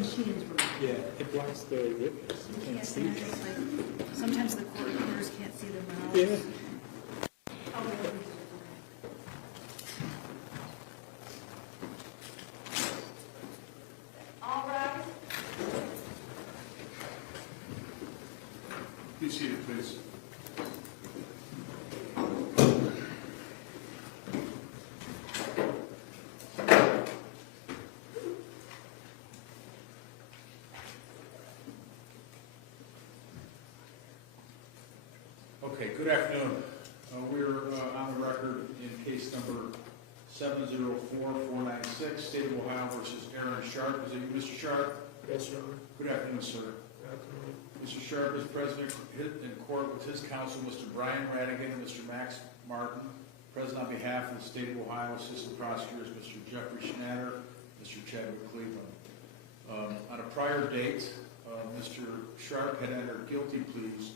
And she is right. Yeah, it blocks the witness. You can't see Like, it. sometimes the court reporters can't see their mouths. Yeah. All right. Be seated, please. Okay, good afternoon. We're on the record in case number 704496, State of Ohio versus Aaron Sharp. Is it you, Mr. Sharp? Yes, Your Honor. Good afternoon, sir. Good afternoon. Mr. Sharp is present in court with his counsel, Mr. Brian Radigan and Mr. Max Martin. Present on behalf of the State of Ohio Assistant Prosecutors, Mr. Jeffrey Schnatter, Mr. Chadwick Cleveland. On a prior date, Mr. Sharp had entered guilty pleas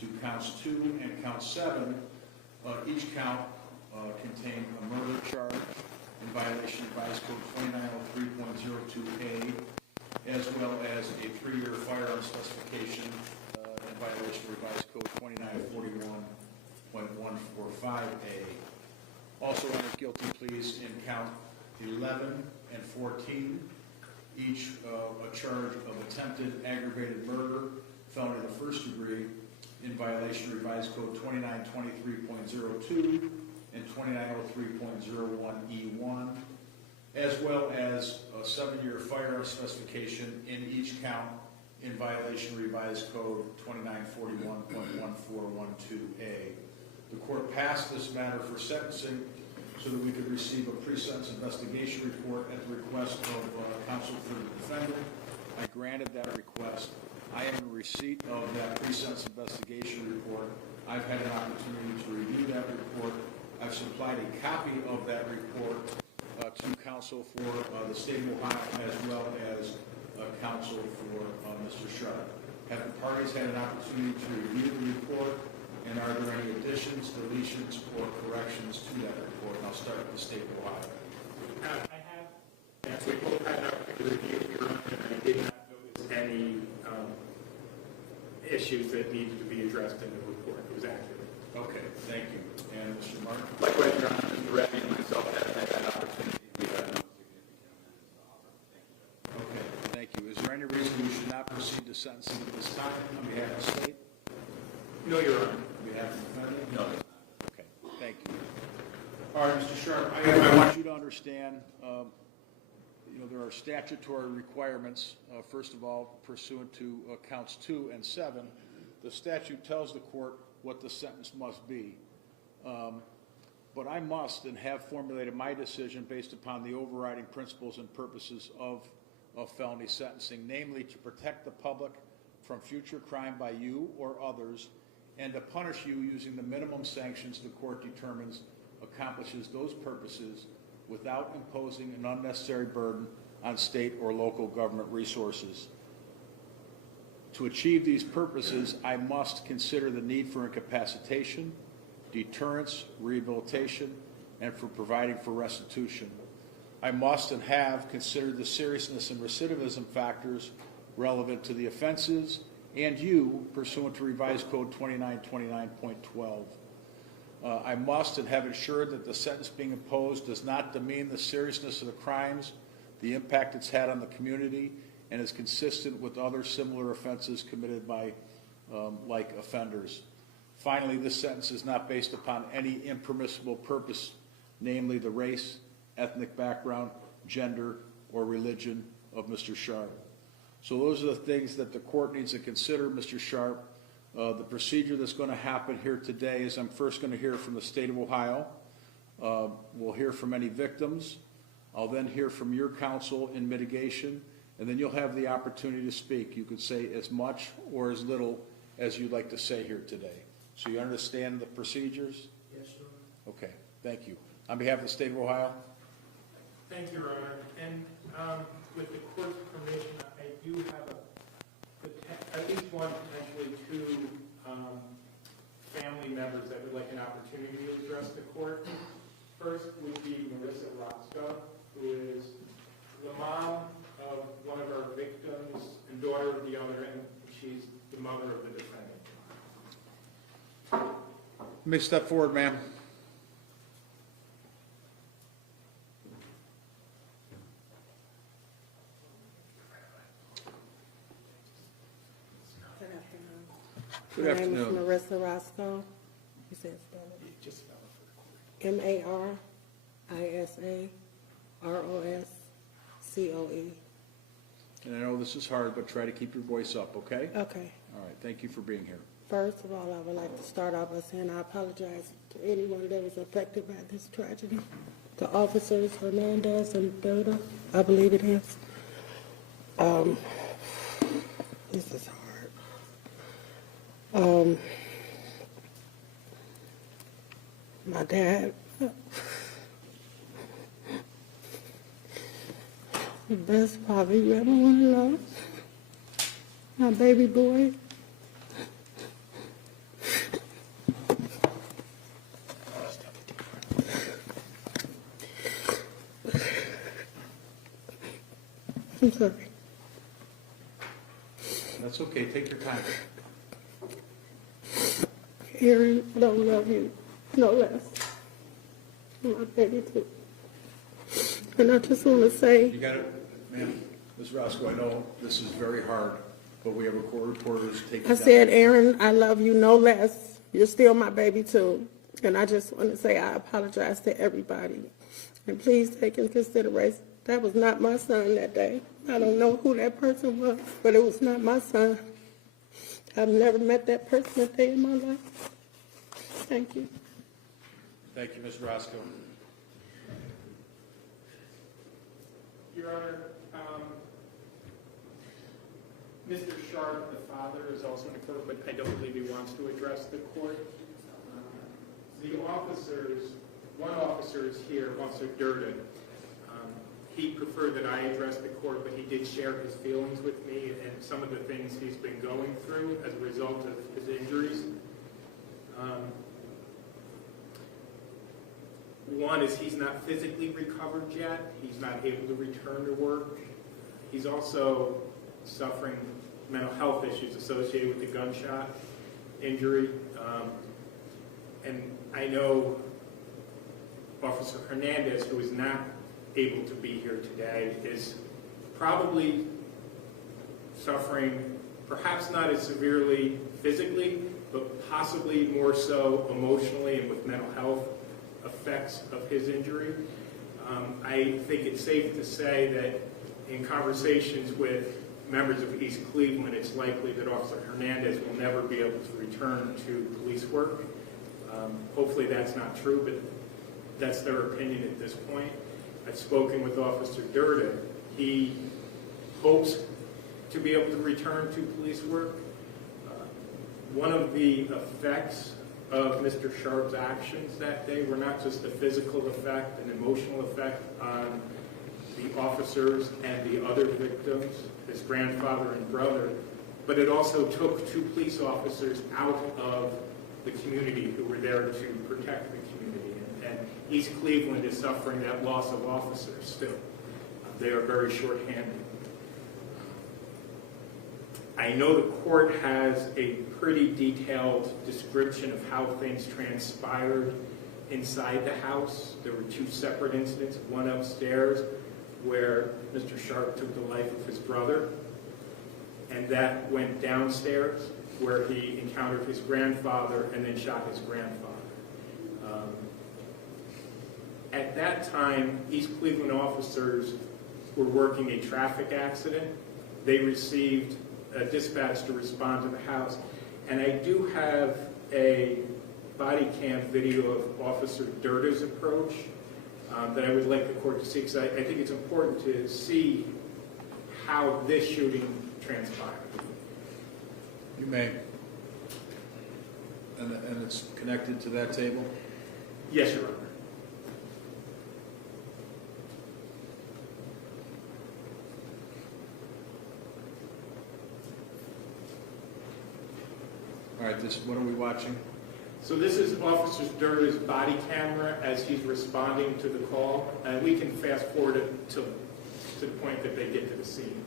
to counts 2 and count 7. Each count contained a murder charge in violation of Revised Code 2903.02a, as well as a 3-year firearm specification in violation of Revised Code 2941.145a. Also entered guilty pleas in count 11 and 14, each a charge of attempted aggravated murder, felony of the first degree, in violation of Revised Code 2923.02 and 2903.01E1, as well as a 7-year firearm specification in each count in violation of Revised Code 2941.1412A. The court passed this matter for sentencing so that we could receive a pre-sentence investigation report at the request of counsel for the defendant. I granted that request. I am in receipt of that pre-sentence investigation report. I've had an opportunity to review that report. I've supplied a copy of that report to counsel for the State of Ohio as well as counsel for Mr. Sharp. Have the parties had an opportunity to review the report, and are there any additions, deletions, or corrections to that report? And I'll start with the State of Ohio. I have, yes, we both had our review, Your Honor, and I did not notice any issues that needed to be addressed in the report. It was accurate. Okay, thank you. And Mr. Martin? Likewise, Your Honor, Mr. Reagan and myself had that opportunity. We had no significant amendments to offer. Thank you. Okay, thank you. Is there any reason we should not proceed to sentencing at this time on behalf of the state? No, Your Honor. On behalf of the defendant? No. Okay, thank you. All right, Mr. Sharp, I want you to understand, there are statutory requirements, first of all, pursuant to counts 2 and 7. The statute tells the court what the sentence must be. But I must and have formulated my decision based upon the overriding principles and purposes of felony sentencing, namely to protect the public from future crime by you or others, and to punish you using the minimum sanctions the court determines accomplishes those purposes without imposing an unnecessary burden on state or local government resources. To achieve these purposes, I must consider the need for incapacitation, deterrence, rehabilitation, and for providing for restitution. I must and have considered the seriousness and recidivism factors relevant to the offenses and you pursuant to Revised Code 2929.12. I must and have ensured that the sentence being imposed does not demean the seriousness of the crimes, the impact it's had on the community, and is consistent with other similar offenses committed by like offenders. Finally, this sentence is not based upon any impermissible purpose, namely the race, ethnic background, gender, or religion of Mr. Sharp. So those are the things that the court needs to consider, Mr. Sharp. The procedure that's going to happen here today is I'm first going to hear from the State of Ohio. We'll hear from any victims. I'll then hear from your counsel in mitigation, and then you'll have the opportunity to speak. You could say as much or as little as you'd like to say here today. So you understand the procedures? Yes, sir. Okay, thank you. On behalf of the State of Ohio? Thank you, Your Honor. And with the court's permission, I do have at least one, potentially two family members that would like an opportunity to address the court. First would be Marissa Rosco, who is the mom of one of our victims. You may step forward, ma'am. Good My afternoon. name is Marissa Rosco. You said spell it. Just spell it for the court. MARISAROSCOE. And I know this is hard, but try to keep your voice up, okay? Okay. All right, thank you for being here. First of all, I would like to start off by saying I apologize to anyone that was affected by this tragedy. The officers, Hernandez and Duran, I believe it is. This is hard. My dad, the best father you ever want to love. My baby boy. I'm sorry. That's okay, take your time. Aaron, I don't love you no less. My baby too. And I just want to say, You got it, ma'am? Ms. Roscoe, I know this is very hard, but we have a court reporters taking I down. said, Aaron, I love you no less. You're still my baby too. And I just want to say I apologize to everybody. And please take into consideration, that was not my son that day. I don't know who that person was, but it was not my son. I've never met that person a day in my life. Thank you. Thank you, Ms. Roscoe. Your Honor, Mr. Sharp, the father, is also in the court, but I don't believe he wants to address the court. The officers, one officer is here, Officer Duran. He preferred that I address the court, but he did share his feelings with me and some of the things he's been going through as a result of his injuries. One is he's not physically recovered yet. He's not able to return to work. He's also suffering mental health issues associated with the gunshot injury. And I know Officer Hernandez, who is not able to be here today, is probably suffering, perhaps not as severely physically, but possibly more so emotionally and with mental health effects of his injury. I think it's safe to say that in conversations with members of East Cleveland, it's likely that Officer Hernandez will never be able to return to police work. Hopefully that's not true, but that's their opinion at this point. I've spoken with Officer Duran. He hopes to be able to return to police work. One of the effects of Mr. Sharp's actions that day were not just a physical effect, an emotional effect on the officers and the other victims, his grandfather and brother, but it also took two police officers out of the community who were there to protect the community. And East Cleveland is suffering that loss of officers still. They are very short-handed. I know the court has a pretty detailed description of how things transpired inside the house. There were two separate incidents, one upstairs where Mr. Sharp took the life of his brother, and that went downstairs where he encountered his grandfather and then shot his grandfather. At that time, East Cleveland officers were working a traffic accident. They received a dispatch to respond to the house. And I do have a body cam video of Officer Duran's approach that I would like the court to see, because I think it's important to see how this shooting transpired. You may. And it's connected to that table? Yes, Your Honor. All right, what are we watching? So this is Officer Duran's body camera as he's responding to the call. And we can fast forward it to the point that they get to the scene.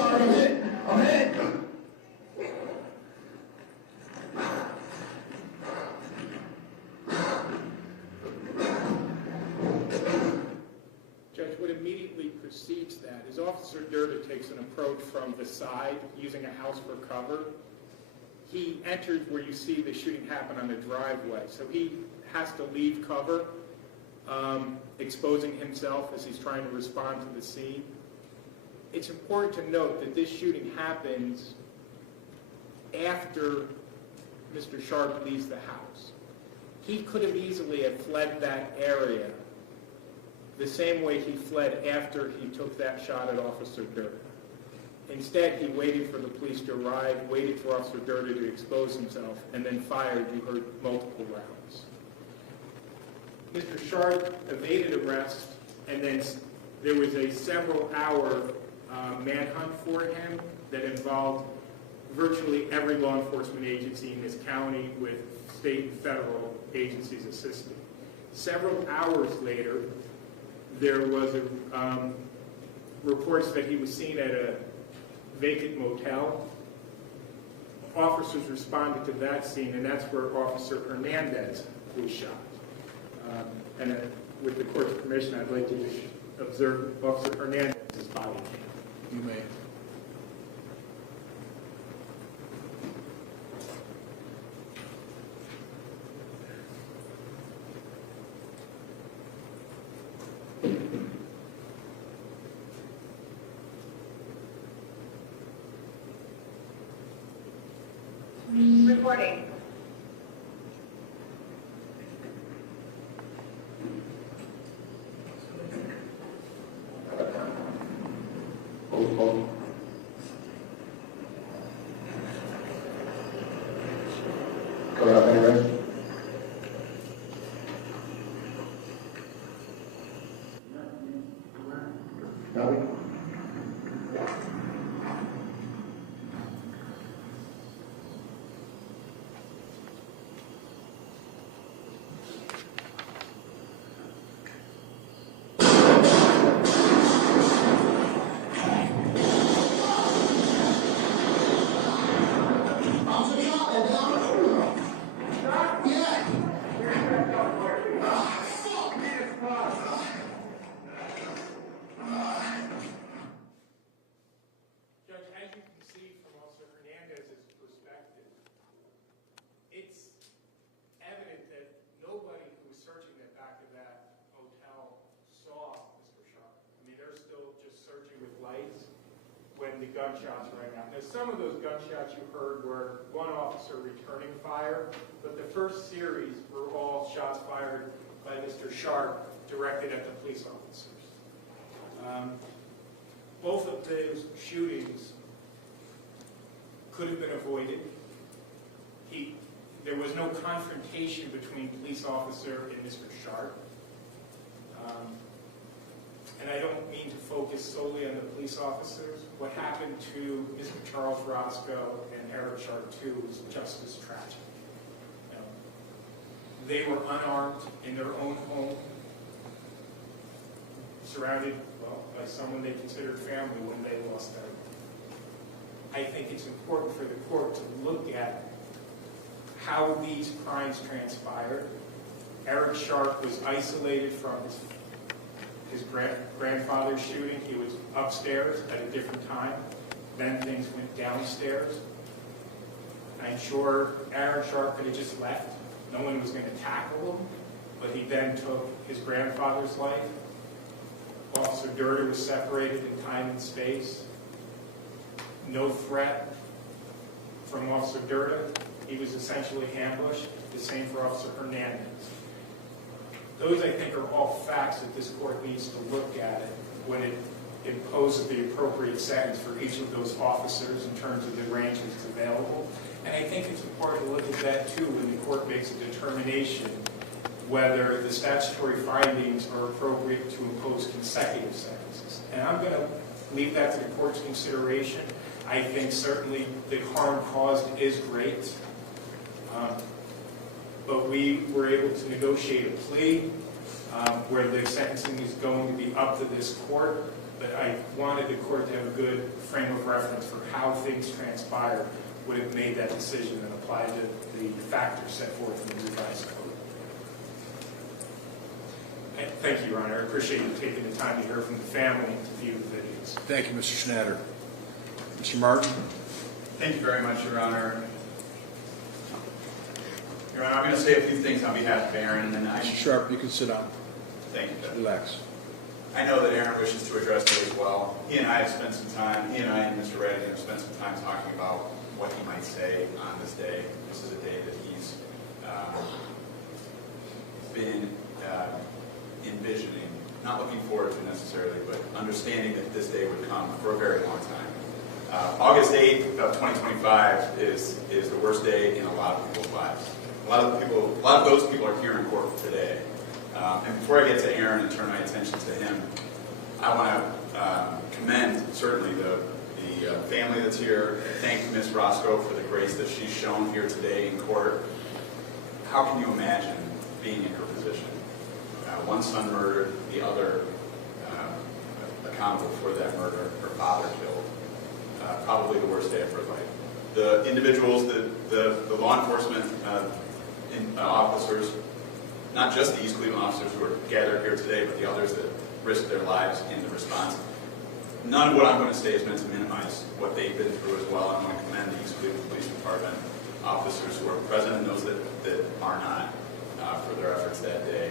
I'm hit. Judge, what immediately precedes that is Officer Duran takes an approach from the side, using a house for cover. He enters where you see the shooting happen on the driveway, so he has to leave cover, exposing himself as he's trying to respond to the scene. It's important to note that this shooting happens after Mr. Sharp leaves the house. He could have easily have fled that area the same way he fled after he took that shot at Officer Duran. Instead, he waited for the police to arrive, waited for Officer Duran to expose himself, and then fired. You heard multiple rounds. Mr. Sharp evaded arrest, and then there was a several-hour manhunt for him that involved virtually every law enforcement agency in this county, with state and federal agencies assisting. Several hours later, there was reports that he was seen at a vacant motel. Officers responded to that scene, and that's where Officer Hernandez was shot. With the court's permission, I'd like to just observe Officer Hernandez's body cam. You may. Recording. Hold. Go up anyway. Copy. Judge, as you can see from Officer Hernandez's perspective, it's evident that nobody who was searching the back of that hotel saw Mr. Sharp. I mean, they're still just searching with lights when the gunshots rang out. Now, some of those gunshots you heard were one officer returning fire, but the first series were all shots fired by Mr. Sharp directed at the police officers. Both of those shootings could have been avoided. There was no confrontation between police officer and Mr. Sharp. And I don't mean to focus solely on the police officers. What happened to Mr. Charles Rosco and Eric Sharp, too, was just as tragic. They were unarmed in their own home, surrounded, well, by someone they considered family when they lost their life. I think it's important for the court to look at how these crimes transpired. Eric Sharp was isolated from his grandfather's shooting. He was upstairs at a different time. Then things went downstairs. I'm sure Eric Sharp could have just left. No one was going to tackle him, but he then took his grandfather's life. Officer Duran was separated in time and space. No threat from Officer Duran. He was essentially ambushed. The same for Officer Hernandez. Those, I think, are all facts that this court needs to look at when it imposes the appropriate sentence for each of those officers in terms of the range that's available. And I think it's important to look at that, too, when the court makes a determination whether the statutory findings are appropriate to impose consecutive sentences. And I'm going to leave that to the court's consideration. I think certainly the harm caused is great. But we were able to negotiate a plea where the sentencing is going to be up to this court. but I wanted the court to have a good frame of reference for how things transpired would have made that decision and applied to the factors set forth in the revised code. Thank you, Your Honor. I appreciate you taking the time to hear from the family and to view the videos. Thank you, Mr. Schnatter. Mr. Martin? Thank you very much, Your Honor. Your Honor, I'm going to say a few things on behalf of Aaron, and I... Mr. Sharp, you can sit down. Thank you, Judge. Relax. I know that Aaron wishes to address it as well. He and I and Mr. Reagan have spent some time talking about what he might say on this day. This is a day that he's been envisioning, not looking forward to necessarily, but understanding that this day would come for a very long time. August 8th of 2025 is the worst day in a lot of people's lives. A lot of those people are here in court today. And before I get to Aaron and turn my attention to him, I want to commend certainly the family that's here. Thank Ms. Rosco for the grace that she's shown here today in court. How can you imagine being in her position? One son murdered, the other accountable for that murder, her father killed. Probably the worst day of her life. The individuals, the law enforcement officers, not just the East Cleveland officers who are gathered here today, but the others that risked their lives in the response. None of what I'm going to say is meant to minimize what they've been through as well. I want to commend the East Cleveland Police Department officers who are present and those that are not for their efforts that day.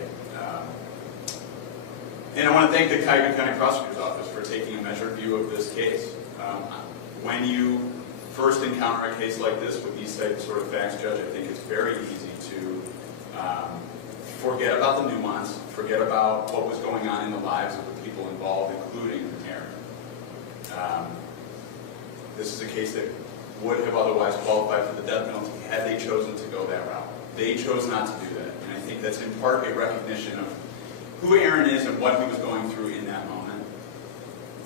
And I want to thank the Cuyahoga County Prosecutor's Office for taking a measured view of this case. When you first encounter a case like this with these sort of facts, Judge, I think it's very easy to forget about the nuance, forget about what was going on in the lives of the people involved, including Aaron. This is a case that would have otherwise qualified for the death penalty had they chosen to go that route. They chose not to do that, and I think that's in part a recognition of who Aaron is and what he was going through in that moment.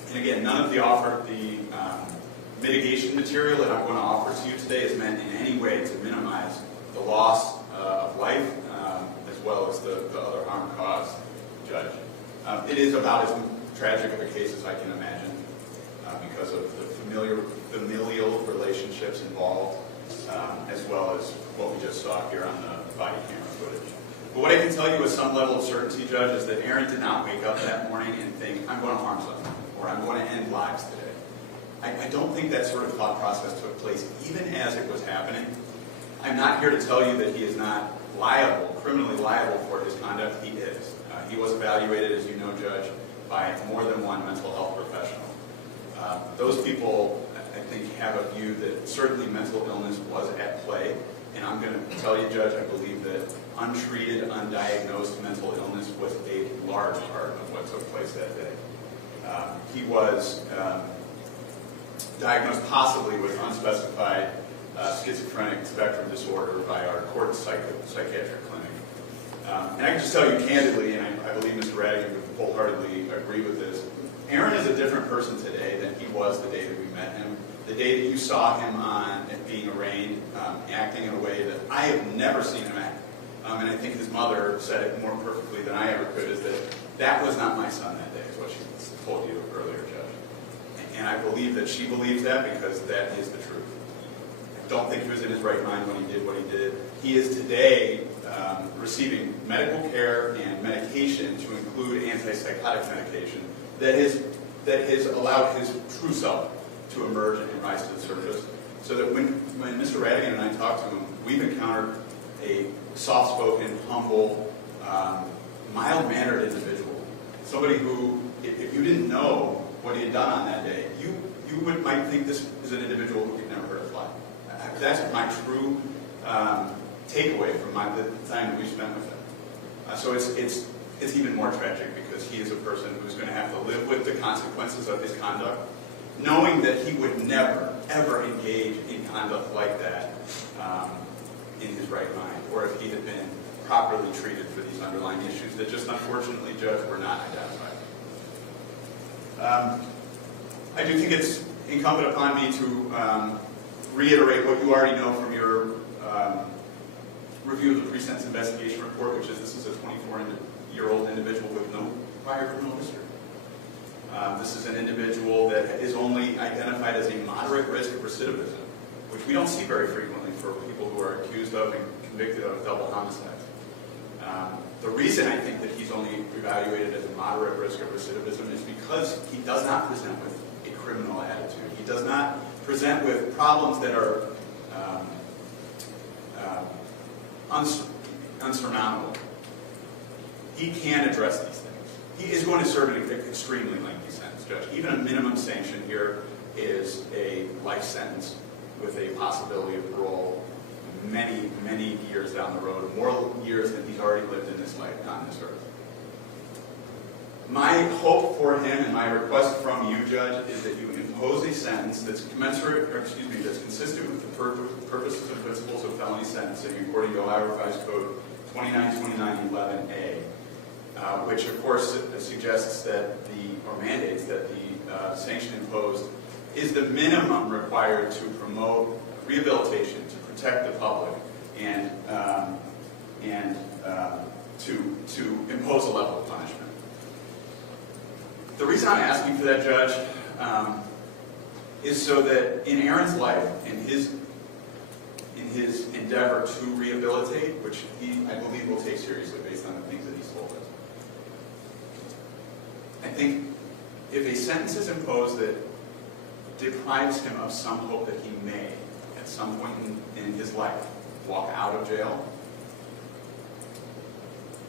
And again, none of the mitigation material that I'm going to offer to you today is meant in any way to minimize the loss of life as well as the other harm caused, Judge. It is about as tragic of a case as I can imagine because of the familial relationships involved as well as what we just saw here on the body camera footage. But what I can tell you with some level of certainty, Judge, is that Aaron did not wake up that morning and think, I'm going to harm someone, or I'm going to end lives today. I don't think that sort of thought process took place even as it was happening. I'm not here to tell you that he is not liable, criminally liable for his conduct. He is. He was evaluated, as you know, Judge, by more than one mental health professional. Those people, I think, have a view that certainly mental illness was at play. And I'm going to tell you, Judge, I believe that untreated, undiagnosed mental illness was a large part of what took place that day. He was diagnosed possibly with unspecified schizophrenic spectrum disorder by our court psychiatric clinic. And I can just tell you candidly, and I believe Mr. Reagan would wholeheartedly agree with this, Aaron is a different person today than he was the day that we met him. The day that you saw him on and being arraigned, acting in a way that I have never seen him act. And I think his mother said it more perfectly than I ever could, is that was not my son that day, is what she told you earlier, Judge. And I believe that she believes that because that is the truth. I don't think he was in his right mind when he did what he did. He is today receiving medical care and medication to include antipsychotic medication that has allowed his true self to emerge and rise to the surface. So that when Mr. Radigan and I talked to him, we've encountered a soft-spoken, humble, mild-mannered individual. Somebody who, if you didn't know what he had done on that day, you might think this is an individual who could never hurt a fly. That's my true takeaway from the time that we spent with him. So it's even more tragic because he is a person who's going to have to live with the consequences of his conduct, knowing that he would never, ever engage in conduct like that in his right mind, or if he had been properly treated for these underlying issues that just unfortunately, Judge, were not identified. I do think it's incumbent upon me to reiterate what you already know from your review of the pre-sentence investigation report, which is this is a 24-year-old individual with no prior criminal history. This is an individual that is only identified as a moderate risk of recidivism, which we don't see very frequently for people who are accused of and convicted of double homicide. The reason I think that he's only evaluated as a moderate risk of recidivism is because he does not present with a criminal attitude. He does not present with problems that are unsurmountable. He can address these things. He is going to serve an extremely lengthy sentence, Judge. Even a minimum sanction here is a life sentence with a possibility of parole many, many years down the road, more years than he's already lived in this life on this earth. My hope for him and my request from you, Judge, is that you impose a sentence that's that's consistent with the purposes and principles of felony sentencing according to Ohio Revised Code 292911A, which of course suggests that or mandates that the sanction imposed is the minimum required to promote rehabilitation, to protect the public, and to impose a level of punishment. The reason I'm asking for that, Judge, is so that in Aaron's life, in his endeavor to rehabilitate, which he, I believe, will take seriously based on the things that he's told us, I think if a sentence is imposed that deprives him of some hope that he may, at some point in his life, walk out of jail,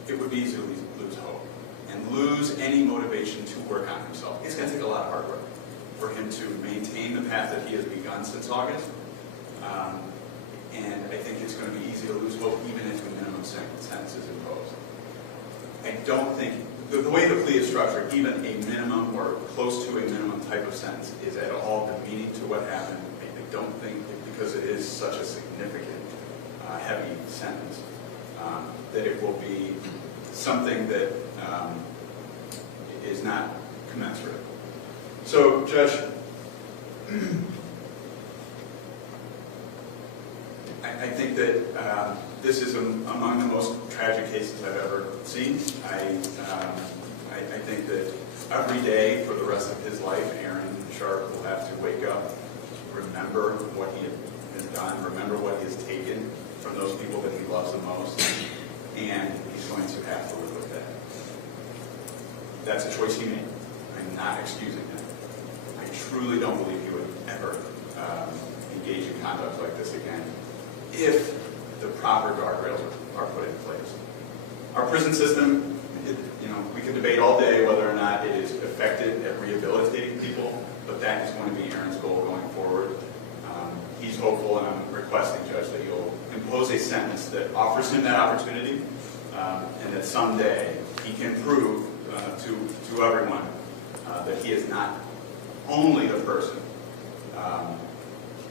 it would be easy to lose hope and lose any motivation to work on himself. It's going to take a lot of hard work for him to maintain the path that he has begun since August. And I think it's going to be easy to lose hope even if the minimum sentence is imposed. I don't think, the way the plea is structured, even a minimum or close to a minimum type of sentence is at all demeaning to what happened. I don't think, because it is such a significant, heavy sentence, that it will be something that is not commensurate. So, Judge, I think that this is among the most tragic cases I've ever seen. I think that every day for the rest of his life, Aaron Sharp will have to wake up, remember what he has done, remember what he has taken from those people that he loves the most, and he's going to have to live with that. That's a choice he made. I'm not excusing him. I truly don't believe he would ever engage in conduct like this again if the proper guardrails are put in place. Our prison system, we can debate all day whether or not it is effective at rehabilitating people, but that is going to be Aaron's goal going forward. He's hopeful, and I'm requesting, Judge, that you'll impose a sentence that offers him that opportunity, and that someday he can prove to everyone that he is not only the person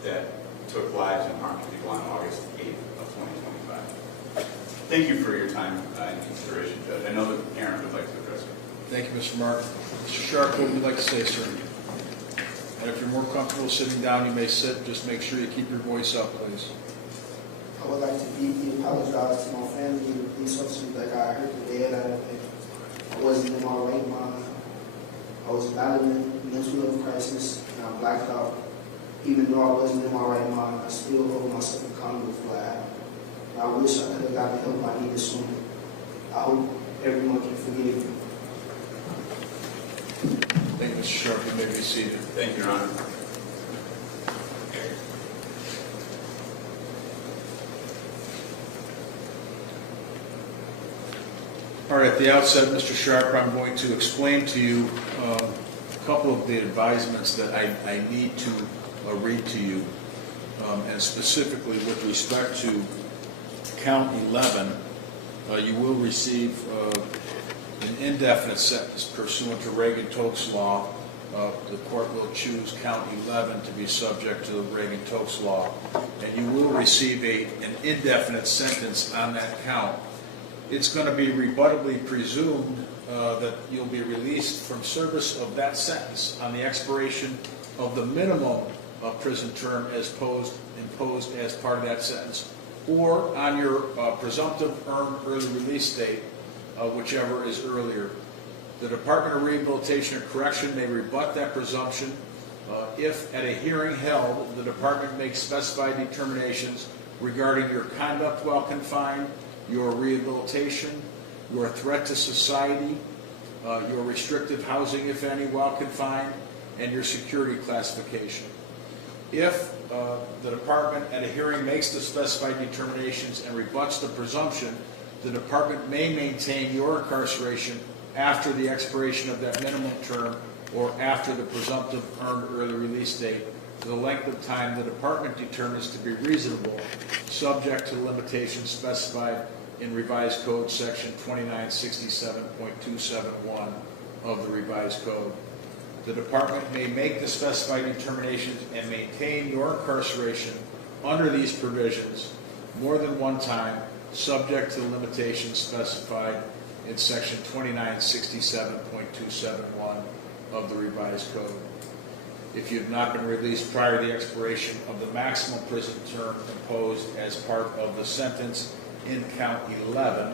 that took lives and harmed people on August 8th of 2025. Thank you for your time and consideration, Judge. I know that Aaron would like to address you. Thank you, Mr. Martin. Mr. Sharp, what would you like to say, sir? And if you're more comfortable sitting down, you may sit. Just make sure you keep your voice up, please. I would like to deeply apologize to my family and the police officers that got hurt today. I wasn't in my right mind. I was battling mental health crisis, and I blacked out. Even though I wasn't in my right mind, I still hold myself accountable for what happened. I wish I could have gotten the help I needed sooner. I hope everyone can forgive me. Thank you, Mr. Sharp. You may be seated. Thank you, Your Honor. All right, at the outset, Mr. Sharp, I'm going to explain to you a couple of the advisements that I need to read to you, and specifically with respect to count 11, you will receive an indefinite sentence pursuant to Reagan Tokes Law. The court will choose count 11 to be subject to the Reagan Tokes Law, and you will receive an indefinite sentence on that count. It's going to be rebuttably presumed that you'll be released from service of that sentence on the expiration of the minimum prison term imposed as part of that sentence, or on your presumptive early release date, whichever is earlier. The Department of Rehabilitation and Correction may rebut that presumption if, at a hearing held, the department makes specified determinations regarding your conduct while confined, your rehabilitation, your threat to society, your restrictive housing, if any, while confined, and your security classification. If the department at a hearing makes the specified determinations and rebuts the presumption, the department may maintain your incarceration after the expiration of that minimum term or after the presumptive earned early release date for the length of time the department determines to be reasonable, subject to the limitations specified in Revised Code Section 2967.271 of the Revised Code. The department may make the specified determinations and maintain your incarceration under these provisions more than one time, subject to the limitations specified in Section 2967.271 of the Revised Code. If you have not been released prior to the expiration of the maximum prison term imposed as part of the sentence in Count 11,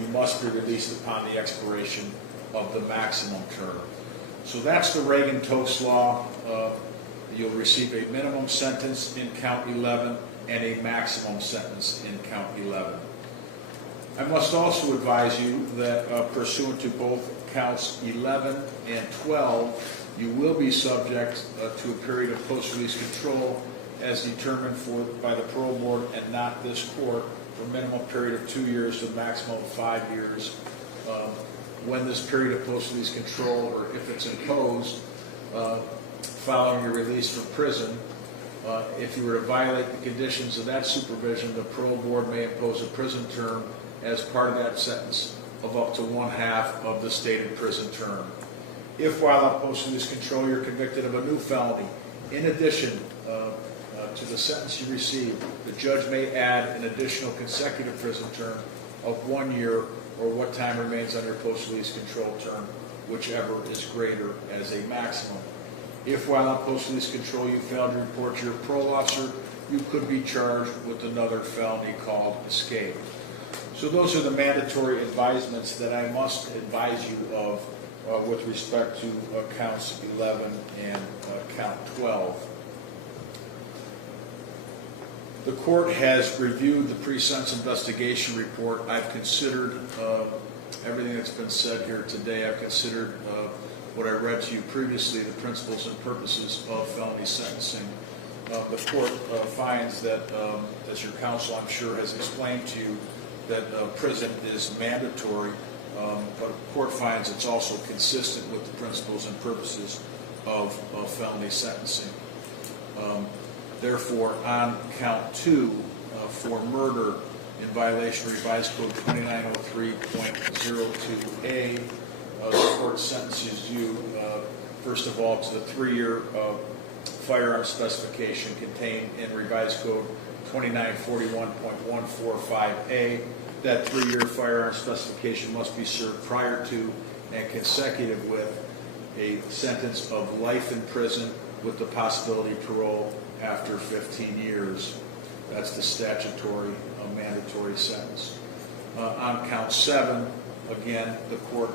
you must be released upon the expiration of the maximum term. So that's the Reagan Tokes Law. You'll receive a minimum sentence in Count 11 and a maximum sentence in Count 11. I must also advise you that pursuant to both Counts 11 and 12, you will be subject to a period of post-release control as determined by the parole board and not this court for a minimum period of 2 years to a maximum of 5 years. When this period of post-release control, or if it's imposed following your release from prison, if you were to violate the conditions of that supervision, the parole board may impose a prison term as part of that sentence of up to 1/2 of the stated prison term. If while on post-release control you're convicted of a new felony, in addition to the sentence you received, the judge may add an additional consecutive prison term of 1 year or what time remains on your post-release control term, whichever is greater as a maximum. If while on post-release control you failed to report to your parole officer, you could be charged with another felony called escape. So those are the mandatory advisements that I must advise you of with respect to Counts 11 and Count 12. The court has reviewed the pre-sentence investigation report. I've considered everything that's been said here today. I've considered what I read to you previously, the principles and purposes of felony sentencing. The court finds that, as your counsel I'm sure has explained to you, that prison is mandatory, but the court finds it's also consistent with the principles and purposes of felony sentencing. Therefore, on Count 2, for murder in violation of Revised Code 2903.02a, the court sentences you, first of all, to the 3-year firearm specification contained in Revised Code 2941.145a. That 3-year firearm specification must be served prior to and consecutive with a sentence of life in prison with the possibility of parole after 15 years. That's the statutory mandatory sentence. On Count 7, again, the court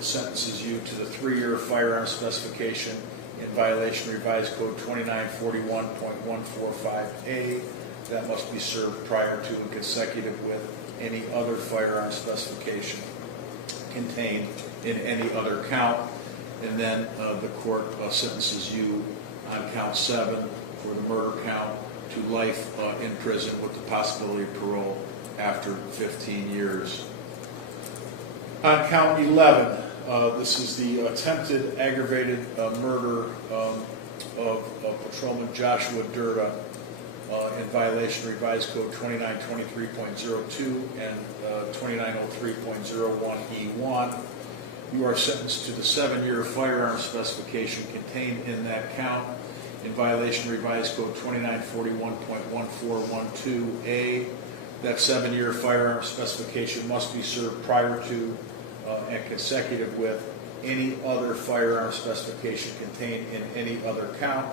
sentences you to the 3-year firearm specification in violation of Revised Code 2941.145a. That must be served prior to and consecutive with any other firearm specification contained in any other count. And then the court sentences you on Count 7 for the murder count to life in prison with the possibility of parole after 15 years. On Count 11, this is the attempted aggravated murder of Patrolman Joshua Durda in violation of Revised Code 2923.02 and 2903.01E1. You are sentenced to the 7-year firearm specification contained in that count in violation of Revised Code 2941.1412A. That 7-year firearm specification must be served prior to and consecutive with any other firearm specification contained in any other count,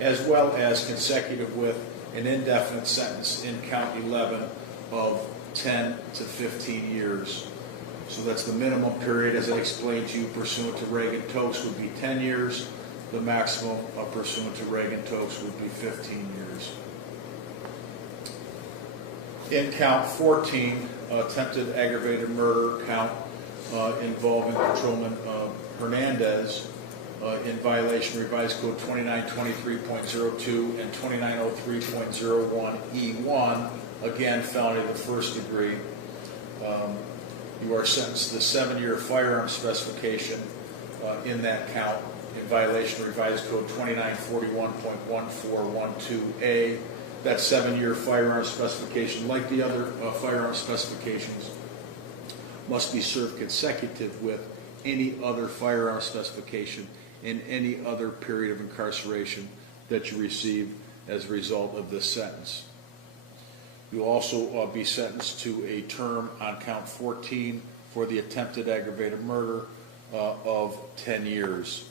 as well as consecutive with an indefinite sentence in Count 11 of 10 to 15 years. So that's the minimum period, as I explained to you, pursuant to Reagan Tokes would be 10 years. The maximum pursuant to Reagan Tokes would be 15 years. In count 14, attempted aggravated murder count involving Patrolman Hernandez in violation of Revised Code 2923.02 and 2903.01E1, again felony of the first degree. You are sentenced to the 7-year firearm specification in that count in violation of Revised Code 2941.1412A. That 7-year firearm specification, like the other firearm specifications, must be served consecutive with any other firearm specification in any other period of incarceration that you receive as a result of this sentence. You'll also be sentenced to a term on count 14 for the attempted aggravated murder of 10 years.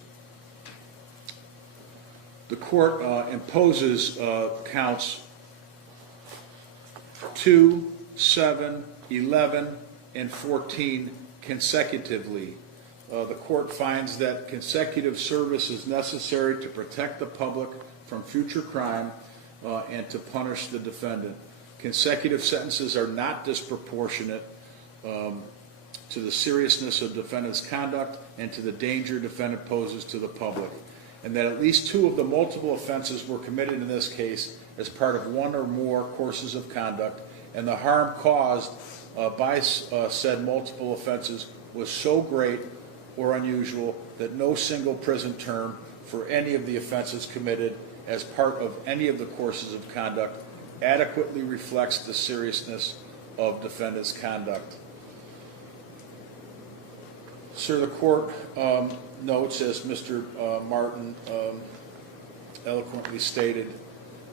The court imposes counts 2, 7, 11, and 14 consecutively. The court finds that consecutive service is necessary to protect the public from future crime and to punish the defendant. Consecutive sentences are not disproportionate to the seriousness of defendant's conduct and to the danger defendant poses to the public, and that at least 2 of the multiple offenses were committed in this case as part of 1 or more courses of conduct, and the harm caused by said multiple offenses was so great or unusual that no single prison term for any of the offenses committed as part of any of the courses of conduct adequately reflects the seriousness of defendant's conduct. Sir, the court notes, as Mr. Martin eloquently stated,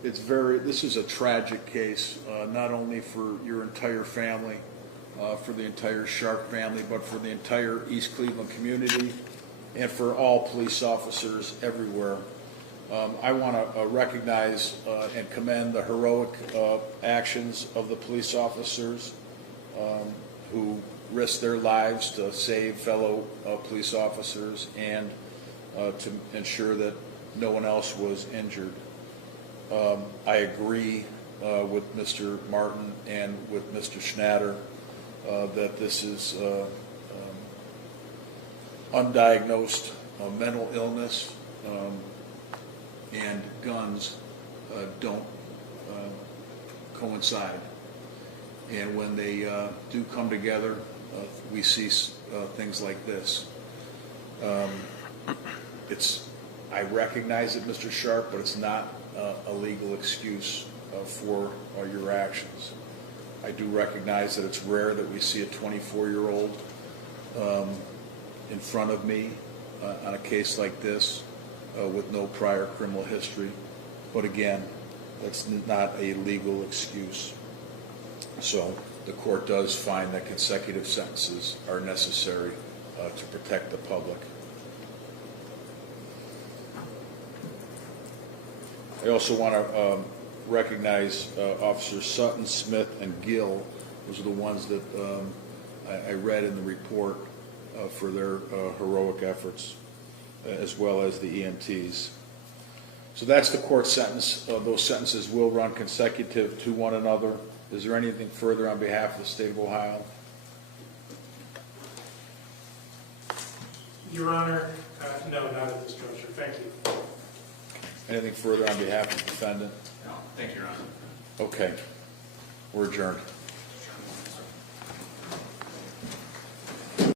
this is a tragic case, not only for your entire family, for the entire Sharp family, but for the entire East Cleveland community and for all police officers everywhere. I want to recognize and commend the heroic actions of the police officers who risked their lives to save fellow police officers and to ensure that no one else was injured. I agree with Mr. Martin and with Mr. Schnatter that this is undiagnosed mental illness, and guns don't coincide. And when they do come together, we see things like this. I recognize it, Mr. Sharp, but it's not a legal excuse for your actions. I do recognize that it's rare that we see a 24-year-old in front of me on a case like this with no prior criminal history. But again, that's not a legal excuse. So the court does find that consecutive sentences are necessary to protect the public. I also want to recognize Officers Sutton, Smith, and Gill. Those are the ones that I read in the report for their heroic efforts, as well as the EMTs. So that's the court sentence. Those sentences will run consecutive to one another. Is there anything further on behalf of the state of Ohio? Your Honor, no, not at this juncture. Thank you. Anything further on behalf of the defendant? No, thank you, Your Honor. Okay. We're adjourned.